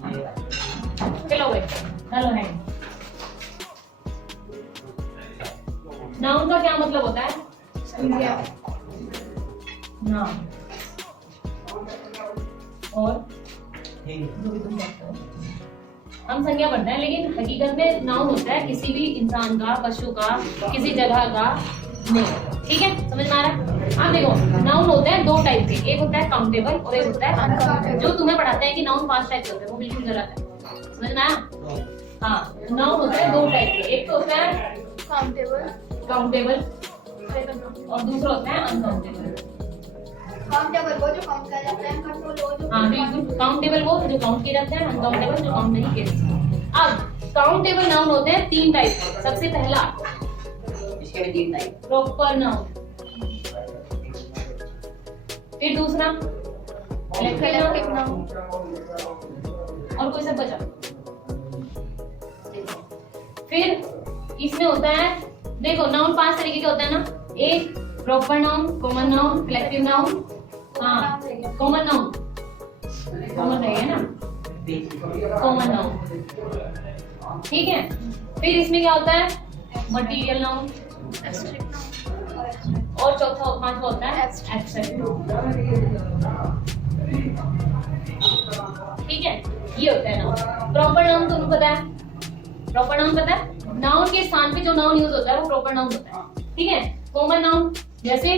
चलो भाई हेलो है। नाउन का क्या मतलब होता है? संज्ञा। नाउन और जो भी तुम कहते हो हम संज्ञा पढ़ते हैं, लेकिन हकीकत में नाउन होता है किसी भी इंसान का, पशु का, किसी जगह का नहीं। ठीक है, समझ में आ रहा है? आप देखो नाउन होते हैं दो टाइप के, एक होता है काउंटेबल और एक होता है अनकाउंटेबल। जो तुम्हें पढ़ाते हैं कि नाउन 5 टाइप के होते हैं वो बिल्कुल गलत है। समझ में आया? हाँ, नाउन होता है दो टाइप के, एक तो होता है काउंटेबल और दूसरा होता है अनकाउंटेबल। काउंटेबल वो जो काउंट किया जाता है, कंट्रोल वो जो हाँ बिल्कुल, काउंटेबल वो जो काउंट किए जाते हैं, अनकाउंटेबल जो काउंट नहीं किए जाते। अब काउंटेबल नाउन होते हैं 3 टाइप के। सबसे पहला इसके भी 3 टाइप। प्रॉपर नाउन, फिर दूसरा कलेक्टिव नाउन, और कोई सब बचा। फिर इसमें होता है, देखो नाउन 5 तरीके के होते हैं ना, एक proper noun, common noun, collective noun, हाँ कॉमन नाउन, कॉमन है ना, कॉमन नाउन। ठीक है, फिर इसमें क्या होता है? मटीरियल नाउन, और चौथा 5वां होता है एब्स्ट्रैक्ट। ठीक है, ये होता है नाउन। प्रॉपर नाउन तुम्हें पता है? प्रॉपर नाउन पता है? नाउन के स्थान पे जो नाउन यूज होता है वो प्रॉपर नाउन होता है। ठीक है, कॉमन नाउन जैसे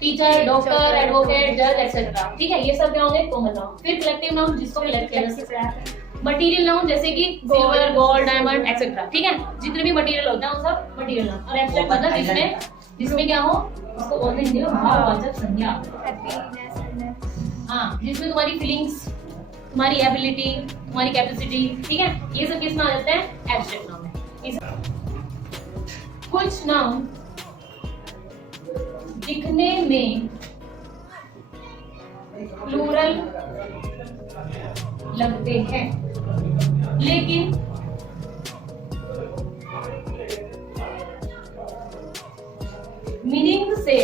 टीचर, डॉक्टर, एडवोकेट, जज एक्सेट्रा। ठीक है, ये सब क्या होंगे? Common noun. फिर कलेक्टिव नाउन जिसको कलेक्ट किया जा सकता है। मटेरियल नाउन जैसे कि सिल्वर, गोल्ड, डायमंड एक्सेट्रा। ठीक है, जितने भी मटेरियल होता है वो सब मटेरियल नाउन। और एब्स्ट्रैक्ट मतलब जिसमें क्या हो, उसको बोलते हैं हिंदी में भाववाचक संज्ञा। हाँ, जिसमें तुम्हारी फीलिंग्स, तुम्हारी एबिलिटी, तुम्हारी कैपेसिटी, ठीक है, ये सब किस में आ जाते हैं? एब्स्ट्रैक्ट नाउन में। कुछ नाउन दिखने में प्लूरल लगते हैं, लेकिन मीनिंग से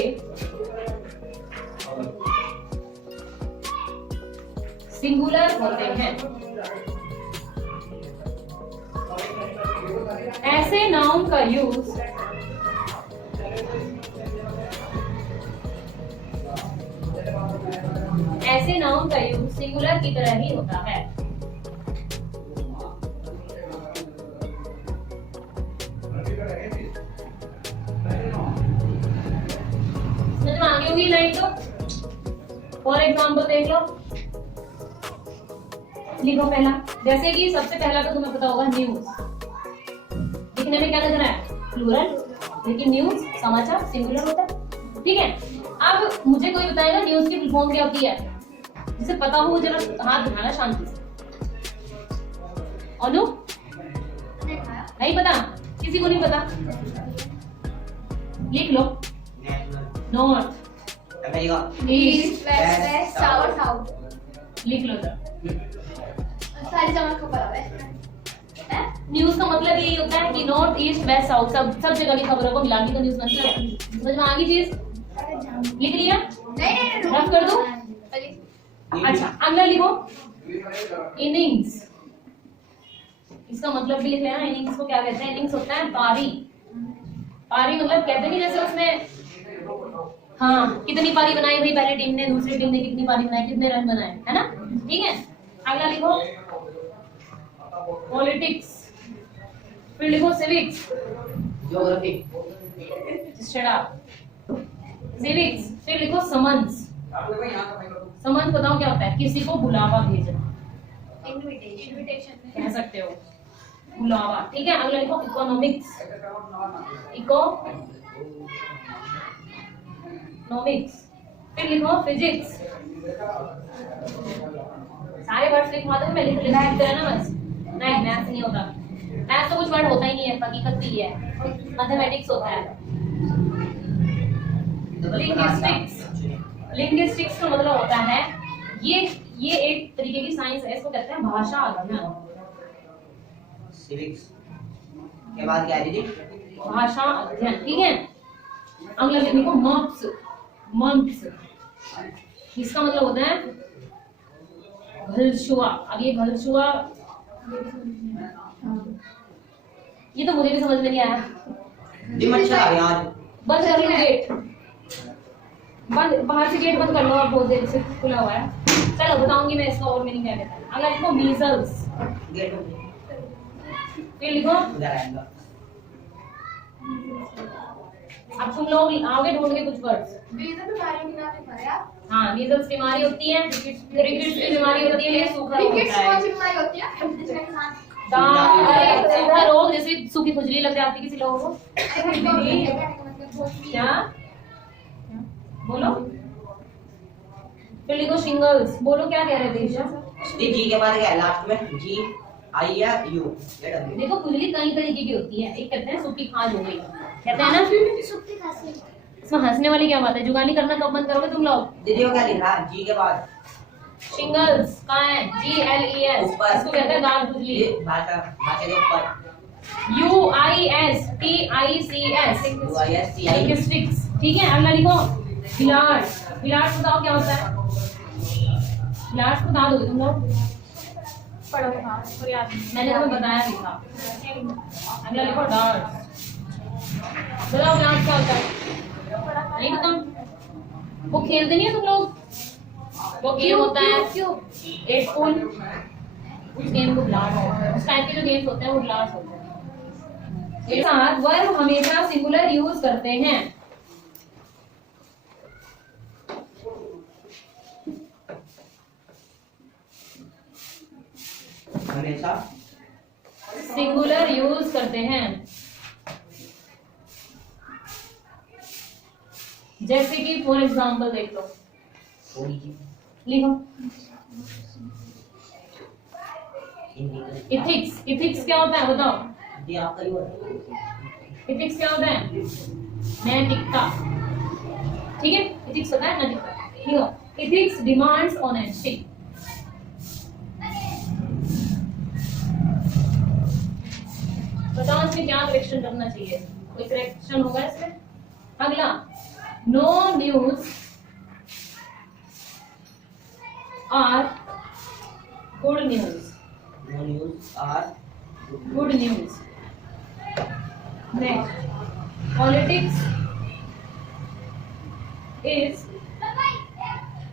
सिंगुलर होते हैं। ऐसे नाउन का यूज सिंगुलर की तरह ही होता है। समझ में आ गई होगी लाइन तो? फॉर एग्जाम्पल देख लो, लिखो पहला, जैसे कि सबसे पहला तो तुम्हें पता होगा न्यूज। दिखने में क्या लग रहा है? प्लूरल, लेकिन न्यूज समाचार सिंगुलर होता है। ठीक है, अब मुझे कोई बताएगा न्यूज की फुल फॉर्म क्या होती है? जिसे पता हो जरा हाथ दिखाना शांति से। अनु नहीं पता? किसी को नहीं पता? लिख लो। North, east, west, south. लिख लो जरा। सारी जगह को पता है। न्यूज का मतलब यही होता है कि नॉर्थ, ईस्ट, वेस्ट, साउथ सब जगह की खबरों को मिला के तो न्यूज बनती है। समझ में आ गई चीज? लिख लिया? नहीं, रफ कर दूं? अच्छा, अगला लिखो इनिंग्स। इसका मतलब भी लिख लेना। इनिंग्स को क्या कहते हैं? इनिंग्स होता है पारी। पारी मतलब कहते हैं कि जैसे उसमें, हाँ, कितनी पारी बनाई हुई पहली टीम ने, दूसरी टीम ने कितनी पारी बनाई, कितने रन बनाए, है ना? ठीक है, अगला लिखो पॉलिटिक्स, फिर लिखो सिविक्स, ज्योग्राफी, सिविक्स, फिर लिखो समन्स। समन्स बताओ क्या होता है? किसी को बुलावा भेजना, इनविटेशन कह सकते हो, बुलावा। ठीक है, अगला लिखो इकोनॉमिक्स, इकोनॉमिक्स, फिर लिखो फिजिक्स। सारे वर्ड्स लिखवा दो, मैं लिख लेना है ना बस। नहीं, मैथ्स नहीं होता। मैथ्स तो कुछ वर्ड होता ही नहीं है, हकीकत भी है। मैथमेटिक्स होता है। लिंग्विस्टिक्स, लिंग्विस्टिक्स का मतलब होता है ये एक तरीके की साइंस है, इसको कहते हैं भाषा अध्ययन। सिविक्स के बाद क्या दीदी? भाषा अध्ययन। ठीक है, अगला लिखो मंथ्स। मंथ्स इसका मतलब होता है घलछुआ। अब ये घलछुआ, ये तो मुझे भी समझ में नहीं आया। जी मच्छर आ गया आज। बंद कर लो गेट, बंद, बाहर से गेट बंद कर लो, आप बहुत देर से खुला हुआ है। चलो बताऊंगी मैं इसका और मीनिंग क्या कहता है। अगला लिखो मीजल्स, गेट फिर लिखो, उधर आएगा। अब तुम लोग आओगे ढूंढ के कुछ वर्ड्स। बीमारी की नाम लिखा है आप। हाँ, मीजल्स बीमारी होती है, रिकेट्स की बीमारी होती है, ये सूखा रोग रिकेट्स होता कौन है। सी बीमारी होती है? सूखा रोग, जैसे सूखी खुजली लग जाती है किसी लोगों को। क्या बोलो, फिर लिखो शिंगल्स। बोलो क्या कह रहे थे ईशा? जी के बाद क्या है लास्ट में? जी आई या यू। देखो खुजली कई तरीके की होती है। एक कहते हैं सूखी खाज हो गई, कहते हैं ना। सूखी खांसी। इसमें हंसने वाली क्या बात है? जुगाली करना कब बंद करोगे तुम लोग? दीदी को क्या लिखा है जी के बाद? शिंगल्स कहाँ है? GLES, इसको कहते हैं गाल खुजली। ये भाषा भाषा के ऊपर UISTICS, UISTI। Linguistics, ठीक है। अगला लिखो बिलार्स। बिलार्स बताओ क्या होता है? बिलार्स बता दोगे तुम लोग? पढ़ो हाँ, और याद नहीं। मैंने तुम्हें बताया भी था। अगला लिखो डार्ट्स। बताओ डार्ट्स क्या होता है? नहीं पता? वो खेलते नहीं है तुम लोग? वो गेम होता है 8 पूल, उस गेम को डार्ट्स होता है। उस टाइप के जो गेम्स होते हैं वो डार्ट्स होते हैं। एक साथ वर्ब हमेशा सिंगुलर यूज करते हैं। हमेशा सिंगुलर यूज करते हैं। जैसे कि फॉर एग्जाम्पल देख लो, लिखो इथिक्स। इथिक्स क्या होता है बताओ? जी आपका ही बोल। इथिक्स क्या होता है? नैतिकता, ठीक है। इथिक्स होता है नैतिकता। लिखो इथिक्स डिमांड्स ऑनेस्टी। बताओ इसमें क्या करेक्शन करना चाहिए? कोई करेक्शन होगा इसमें? अगला, no news are good news. No news are good news. Next, politics is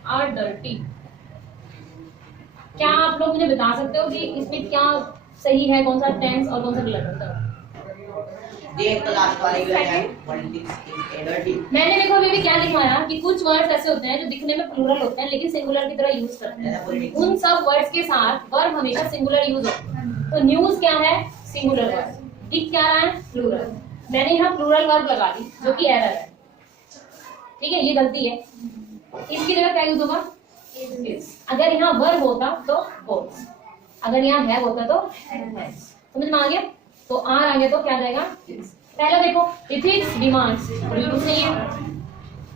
are dirty. क्या आप लोग मुझे बता सकते हो कि इसमें क्या सही है, कौन सा टेंस और कौन सा गलत होता है? देख तो लास्ट वाले भी है पॉलिटिक्स इज डर्टी। मैंने देखो अभी भी क्या लिखवाया कि कुछ वर्ड्स ऐसे होते हैं जो दिखने में प्लूरल होते हैं लेकिन सिंगुलर की तरह यूज करते हैं। उन सब वर्ड्स के साथ वर्ब हमेशा सिंगुलर यूज होते हैं। तो न्यूज क्या है? Singular word. दिख क्या रहा है? प्लूरल। मैंने यहाँ प्लूरल वर्ब लगा दी जो कि एरर है, ठीक है, ये गलती है। इसकी जगह क्या यूज होगा? अगर यहाँ वर्ब होता तो was, अगर यहाँ है होता तो has। समझ में आ गया? तो आर आ गया तो क्या जाएगा? पहला देखो इथिक्स डिमांड्स, बिल्कुल सही है,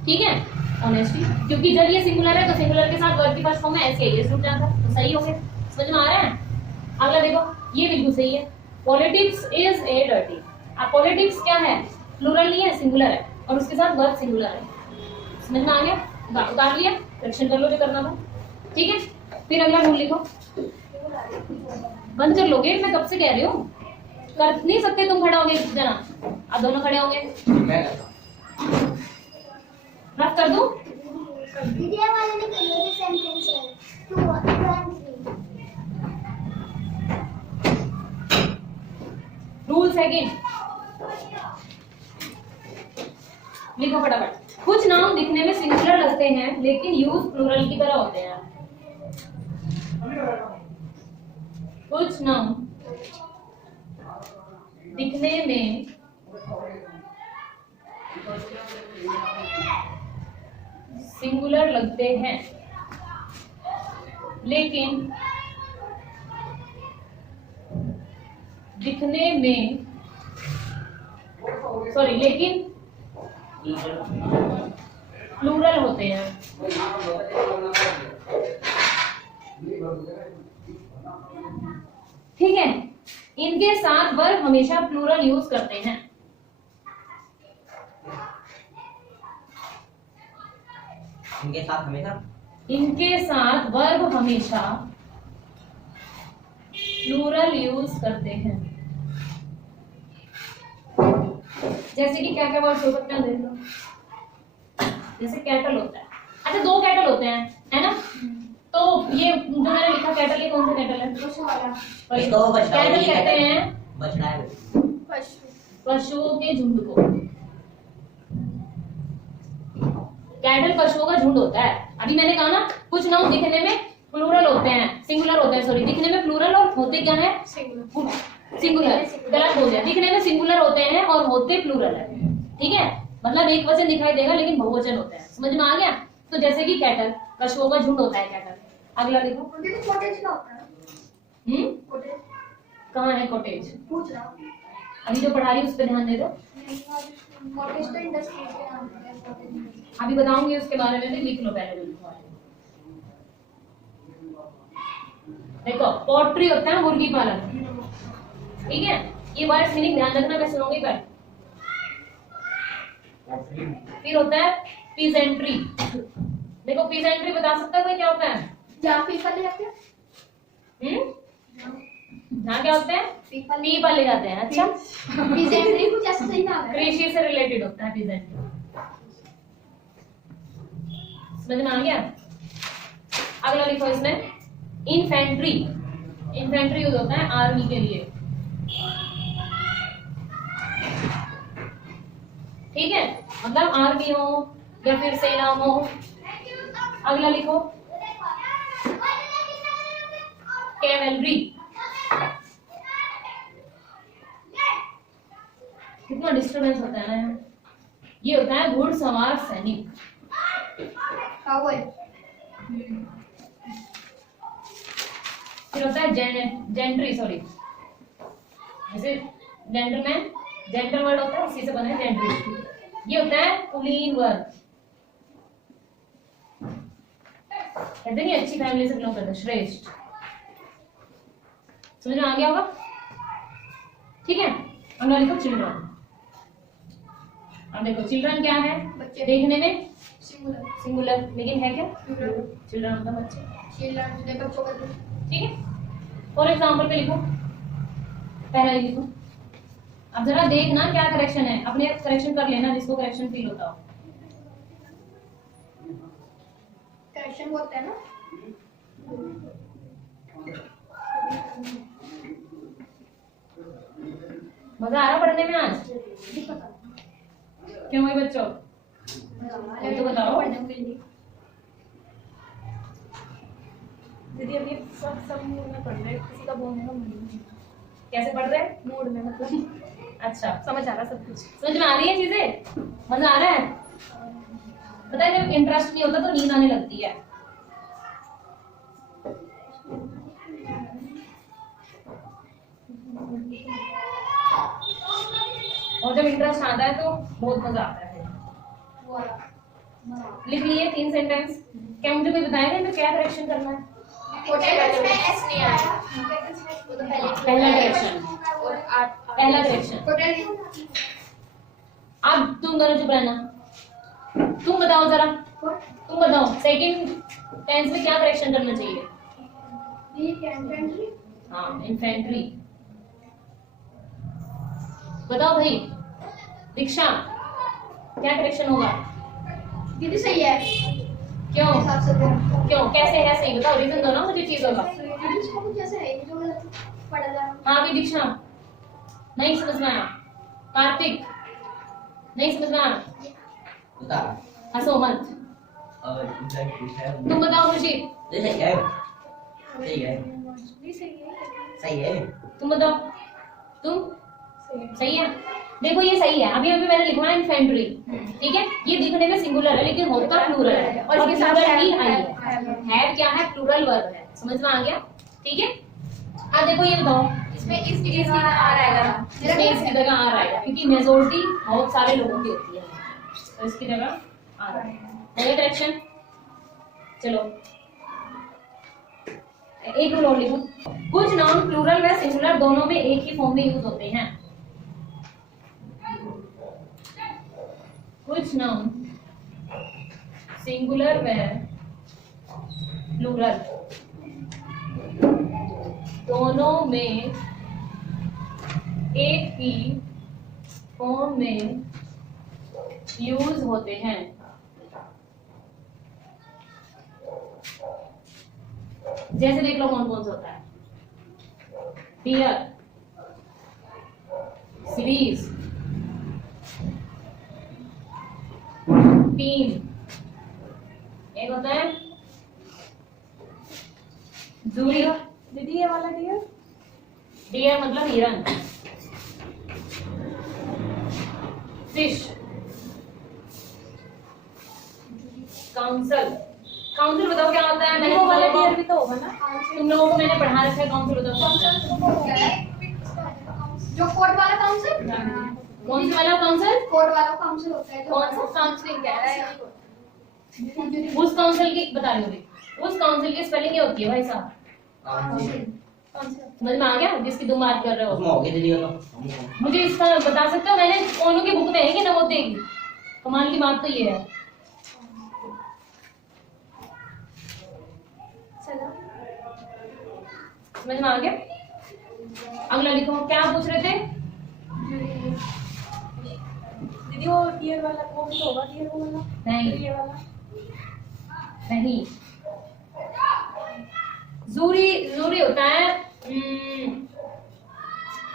ठीक है। ऑनेस्टी, क्योंकि जब ये सिंगुलर है तो सिंगुलर के साथ वर्ब की फर्स्ट फॉर्म में एस ये जुड़ जाता, तो सही हो गया। समझ में आ रहा है? अगला देखो, ये बिल्कुल सही है। Politics is a dirty. अब पॉलिटिक्स क्या है? प्लूरल नहीं है, सिंगुलर है और उसके साथ वर्ब सिंगुलर है। समझ में आ गया? उतार लिया, करेक्शन कर लो जो करना था, ठीक है। फिर अगला रूल लिखो। बंद कर लो गेट, मैं कब से कह रही हूँ। कर नहीं सकते तुम, खड़ा होगे जना, आप दोनों खड़े होंगे। मैं करता हूं। रफ कर दूं? दीदी वाले ने क्लोज सेंटेंस है 2 और 3। रूल सेकंड लिखो फटाफट। कुछ नाउन दिखने में सिंगुलर लगते हैं लेकिन यूज प्लूरल की तरह होते हैं। कुछ नाउन दिखने में सिंगुलर लगते हैं लेकिन दिखने में लेकिन प्लूरल होते हैं। ठीक है, इनके साथ वर्ब हमेशा प्लूरल यूज करते हैं। इनके साथ हमेशा इनके साथ वर्ब हमेशा प्लूरल यूज करते हैं। जैसे कि क्या क्या वर्ड्स हो सकते हैं देख लो। जैसे कैटल होता है, अच्छा 2 कैटल होते हैं, है ना? तो ये जो मैंने लिखा कैटल, ये कौन सा कैटल है? पशु वाला। इसको बछड़ा कैटल बोलिए, कहते कैटल। हैं बछड़ा है। पशु। पशुओं के झुंड को। कैटल पशुओं का झुंड होता है। अभी मैंने कहा ना, कुछ नाउन दिखने में प्लूरल होते हैं, सिंगुलर होते हैं, सॉरी, दिखने में प्लूरल और होते क्या है? सिंगुलर। गलत बोल दिया, दिखने में सिंगुलर होते हैं और होते प्लूरल है, ठीक है? मतलब एक वचन दिखाई देगा लेकिन बहुवचन होते हैं। समझ में आ गया? तो जैसे कि कैटल, पशुओं का झुंड होता है कैटल। अगला देखो। उनके तो कॉटेज का होता है। कॉटेज कहाँ है कॉटेज? पूछ रहा हूँ। अभी जो पढ़ा रही उस पर ध्यान दे दो। कॉटेज तो इंडस्ट्री के नाम है, कॉटेज। अभी बताऊंगी उसके बारे में भी, लिख लो पहले बिल्कुल। देखो, पोल्ट्री होता है मुर्गी पालन, ठीक है? ये वर्ड मीनिंग ध्यान रखना, मैं सुनूंगी पर। फिर होता है पीजेंट्री। देखो पीजेंट्री बता सकता है कोई क्या होता है? जहाँ पीपल ले जाते हैं। यहाँ क्या होते हैं? पी पाले जाते हैं। अच्छा, पीजेंट्री कुछ ऐसा सही नाम है। कृषि से रिलेटेड होता है पीजेंट्री। समझ में आ गया? अगला लिखो इसमें इन्फेंट्री। इन्फेंट्री यूज होता है आर्मी के लिए, ठीक है? मतलब आर्मी हो या फिर सेना हो। अगला लिखो कैवलरी। कितना डिस्टरबेंस होता है ना यहाँ। ये होता है घुड़सवार सैनिक। फिर होता है जेंट्री, सॉरी, जैसे जेंटलमैन, जेंटल वर्ड होता है, उसी से बना है जेंट्री। ये होता है कुलीन वर्ग। कहते हैं अच्छी फैमिली से बिलोंग करते हैं, श्रेष्ठ। समझ में आ गया होगा? ठीक है? अगला लिखो चिल्ड्रन। अब देखो चिल्ड्रन क्या है? बच्चे। देखने में सिंगुलर। सिंगुलर, लेकिन है क्या? प्लूरल। चिल्ड्रन मतलब बच्चे, चिल्ड्रन ने बच्चों का दिन। ठीक है? फॉर एग्जाम्पल पे लिखो, पहला ही लिखो। अब जरा देखना क्या करेक्शन है, अपने करेक्शन कर लेना जिसको करेक्शन फील होता हो। करेक्शन होता है ना। मजा आ रहा पढ़ने में आज? क्यों भाई बच्चों? तो बताओ। दीदी अभी सब मूड में पढ़ रहे, किसी का बोलने का मूड नहीं। कैसे पढ़ रहे हैं? मूड में मतलब अच्छा, समझ आ रहा सब कुछ। समझ में आ रही है चीजें? मजा आ रहा है? पता है जब इंटरेस्ट नहीं होता तो नींद आने लगती है। और जब इंटरेस्ट आता है तो बहुत मजा आता है। लिख लिए 3 सेंटेंस। क्या मुझे कोई बताएगा इनमें क्या करेक्शन करना है? एस नहीं आया। पहला करेक्शन, पहला करेक्शन। अब तुम दोनों चुप रहना। तुम बताओ जरा, तुम बताओ सेकंड टेंस में क्या करेक्शन करना चाहिए? हाँ, इन्फेंट्री। बताओ भाई, दीक्षा, क्या करेक्शन होगा? दीदी सही है। क्यों? हिसाब से तो। क्यों? कैसे है सही? बताओ, रीजन दो ना मुझे चीजों का। दीदी इसको कुछ ऐसे है जो गलत पढ़ा जा रहा है। हाँ भी दीक्षा, नहीं समझ में आया। कार्तिक, नहीं समझ में आया। बता। हंसो मत। तुम बताओ खुशी। सही है। सही है। भी सही है। सही है। तुम बताओ। तुम सही है? देखो ये सही है। अभी अभी मैंने लिखा है इन्फेंट्री, ठीक है? ये दिखने में सिंगुलर है लेकिन होता प्लूरल है, और इसके साथ ही आई है क्या है? प्लूरल वर्ब है। समझ में आ गया? ठीक है? अब देखो ये बताओ, इसमें इसकी जगह आ रहेगा। इसमें इसकी जगह आ रहा है क्योंकि मेजोरिटी बहुत सारे लोगों की होती है, तो इसकी जगह आ रहा है। नया करेक्शन। चलो एक रूल और लिखो। कुछ नाउन प्लूरल व सिंगुलर दोनों में एक ही फॉर्म में यूज होते हैं। कुछ नाउन सिंगुलर व प्लूरल दोनों में एक ही फॉर्म में यूज होते हैं। जैसे देख लो कौन कौन सा होता है। डियर, सीरीज, टीम, एक होता है जूरी। दीदी ये वाला डियर डियर मतलब हिरन। Fish, council. काउंसिल बताओ क्या होता है? मैंने वो वाला तुम डियर भी तो होगा ना। तुम लोगों को मैंने पढ़ा रखा है। काउंसिल बताओ। जो कोर्ट वाला काउंसिल, कौन सा वाला काउंसिल? कोर्ट वाला काउंसिल होता है। कौन सा काउंसलिंग कह रहा है? उस काउंसिल की बता रही हूँ। उस काउंसिल की स्पेलिंग क्या होती है भाई साहब? समझ में आ गया? जिसकी तुम बात कर रहे हो। उसमें हो गई दीदी तो मुझे इसका बता सकते हो? मैंने ओनू की बुक में है कि नवोदय की। कमाल की बात तो ये है। चलो समझ में आ गया? अगला लिखो। क्या पूछ रहे थे? दीदी वो डियर वाला वो भी तो होगा। डियर वो वाला नहीं, ये वाला नहीं। जूरी, जूरी होता है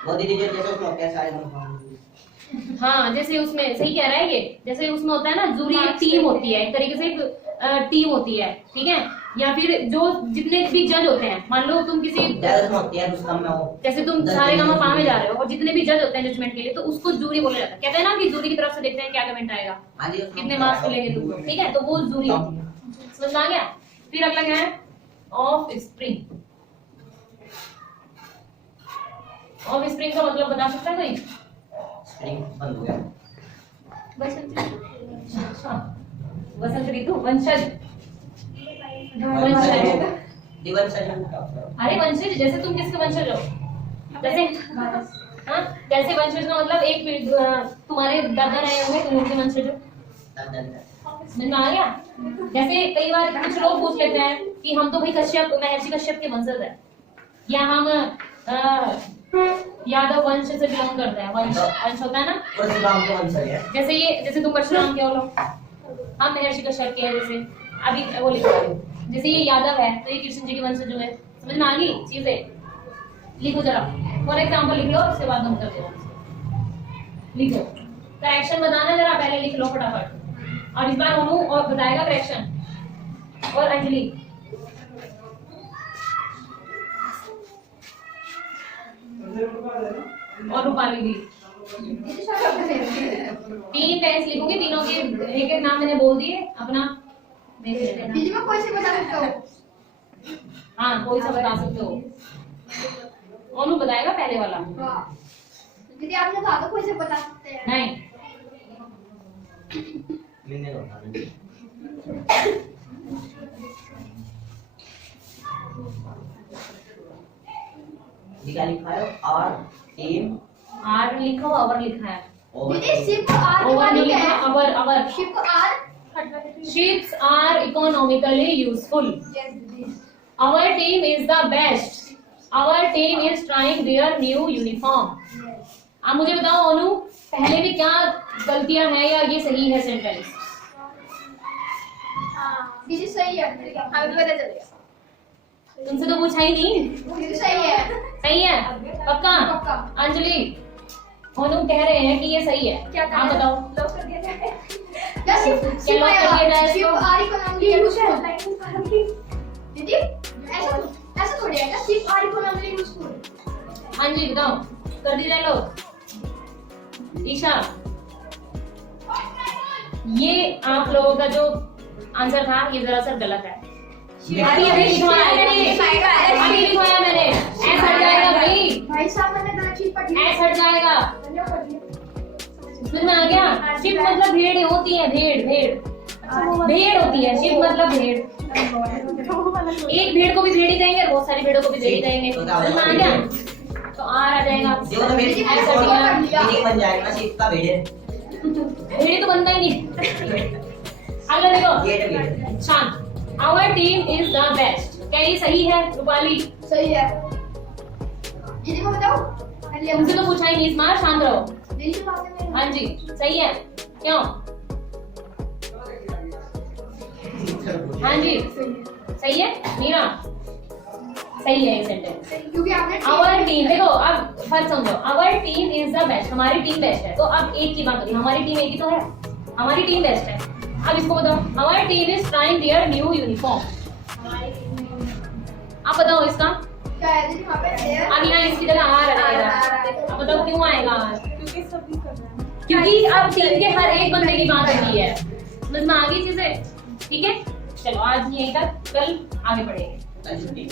वो दीदी जैसे उसमें होते हैं सारे हम हाँ, जैसे उसमें सही कह रहा है ये। जैसे उसमें होता है ना, जूरी एक टीम होती है, एक तरीके से एक टीम होती है, ठीक है? या फिर जो जितने भी जज होते हैं, मान लो तुम किसी ज्यादा में होती है रुस्तम में हो जैसे तुम सारे गामा पा में जा रहे हो और जितने भी जज होते हैं जजमेंट के लिए, तो उसको जूरी बोला जाता है। कहते हैं ना कि जूरी की तरफ से देखते हैं क्या कमेंट आएगा, हाँ जी कितने मार्क्स मिलेंगे तुमको, ठीक है? तो वो जूरी होती है। समझ में आ गया? फिर अगला क्या है? Of spring. ऑफ स्प्रिंग का मतलब बता सकता है कोई? स्प्रिंग बंद हो गया वसंत ऋतु, वंशज। दिवन सजन अरे वंशज, जैसे तुम किसके वंशज हो? जैसे हाँ, जैसे वंशज का मतलब एक तुम्हारे दादा रहे होंगे, तुम उनके वंशज हो। समझ में आ गया? जैसे कई बार कुछ लोग पूछ लेते हैं कि हम तो भाई कश्यप, महर्षि कश्यप के वंशज है, या हम यादव वंश से बिलोंग करते हैं। वंश वंश होता है ना, परशुराम के वंश है। जैसे ये, जैसे तुम परशुराम के हो लोग, हम महर्षि कश्यप के हैं। जैसे अभी वो लिख रही हूँ, जैसे ये यादव है तो ये कृष्ण जी के वंशज हुए। समझ में आ गई चीजें? लिखो जरा, फॉर एग्जाम्पल लिख लो, उसके बाद हम करते हैं। लिखो, करेक्शन बताना जरा, पहले लिख लो फटाफट। और इस बार ओनू और बताएगा करेक्शन, और अंजलि। और रूपाली भी। 3 टेंस लिखूंगी, तीनों के एक एक नाम मैंने बोल दिए, अपना देख लेना। बीच में कोई से बता सकते हो? हाँ, कोई सा बता सकते हो। ओनू बताएगा पहले वाला। वाह। दीदी आपने कहा था कोई से बता सकते हैं? नहीं, मैंने होता है लिखा है आर टीम आर लिखो, अवर लिखा है। दीदी शिप आर के ओवर बाद नहीं क्या लिखा, है? Our, our. Ship are. Ships are economically useful. Yes, दीदी। Our team is the best. Our team is trying their new uniform. अब मुझे बताओ ओनू, पहले भी क्या गलतियां हैं या ये सही है सेंटेंस? हाँ दीदी सही है, हमें पता चलेगा। तुमसे तो पूछा ही नहीं। दीदी सही है। सही है पक्का? पक्का। अंजलि, ओनू कह रहे हैं कि ये सही है। क्या आप बताओ। लॉक कर दिया जाए? या शिप लॉक कर दिया जाए शिप इसको? Are economically useful. दीदी ऐसा थोड़ी है ना, ship are economically useful. Anjali बताओ, कर दी जाए लो। ईशा, ये आप लोगों का जो आंसर था ये दरअसल गलत है। अभी लिखवाया मैंने, अभी लिखवाया मैंने। ऐसा हट जाएगा भाई, भाई साहब मैंने गलत चीज पढ़ी। ऐसा हट जाएगा। समझ में आ गया? शिप मतलब भेड़ होती है, भेड़, भेड़, भेड़ होती है। शिप मतलब भेड़। एक भेड़ को भी भेड़ ही कहेंगे और बहुत सारी भेड़ों को भी भेड़ ही कहेंगे। समझ में आ गया? तो आर आ जाएगा। देखो तो भेड़ ऐसा दिया। भेड़ बन जाएगा ना शिप का भेड़ भेड़ी तो बनता ही नहीं। अगला देखो, ये तो भेड़ शांत। Our team is the best. क्या ये सही है रूपाली? सही है। दीदी को बताओ कर लिया तुमसे तो पूछा ही नहीं, स्मार्ट, शांत रहो। दीदी से बात है मेरे हाँ जी, सही है। क्यों? हाँ जी, सही है। मीरा, सही है ये सेंटेंस। क्योंकि आपने आवर टीम, देखो अब फर्क समझो, our team is the best, हमारी टीम बेस्ट है। तो अब एक की बात होगी, हमारी टीम एक ही तो है, हमारी टीम बेस्ट है। अब इसको बताओ, our team is trying their new uniform. आप बताओ इसका। क्या है दीदी वहाँ पे है? अब यहाँ इसकी जगह आर आएगा, अब बताओ क्यों आएगा आर? क्योंकि सभी कर रहे हैं। क्योंकि अब टीम के हर एक बंदे की बात होती है। समझ में आ गई चीजें? ठीक है, चलो आज यहीं तक, कल आगे बढ़ेंगे। छुट्टी